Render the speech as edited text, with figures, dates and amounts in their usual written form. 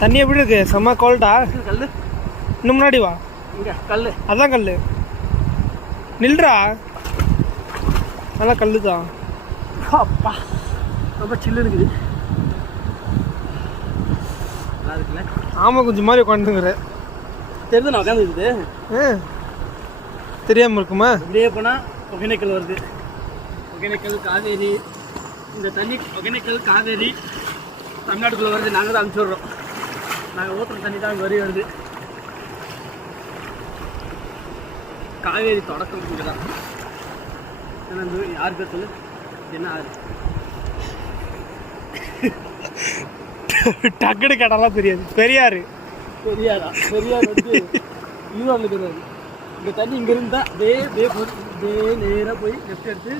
தண்ணி எப்படி இருக்கு? செம்ம கோல்டா? கல் இன்னும் முன்னாடி வா. இங்கே கல், அதான் கல். நில்றா, நல்லா கல்லு தான். அப்பா ரொம்ப சில்லுன்னு இருக்குது. நல்லா இருக்குல்ல? ஆமாம், கொஞ்சம் மாதிரி உட்காந்துங்கிற தெரியுது. நான் உட்காந்துருக்குது தெரியாமல் இருக்குமா? இப்படியே போனால் ஒகேனக்கல் வருது. ஒகேனக்கல், காவேரி. இந்த தண்ணி ஒகேனக்கல், காவேரி தமிழ்நாட்டுக்குள்ளே வருது. நாங்கள் தான் அனுப்பிச்சி விட்றோம். நாங்கள் ஊற்றுற தண்ணி தான் வரி வருது. காவேரி தொடக்கம் இங்கே தான். ஏன்னா இந்த யார் பேர் சொல்லு? என்ன ஆறு? டக்குனு கேட்டாலாம் தெரியாது. பெரியாறு. பெரியாரா? பெரியார் வந்து ஈரோடில் கிடையாது. இங்கே தண்ணி இங்கே இருந்தால் டே நேராக போய் லெஃப்ட் எடுத்து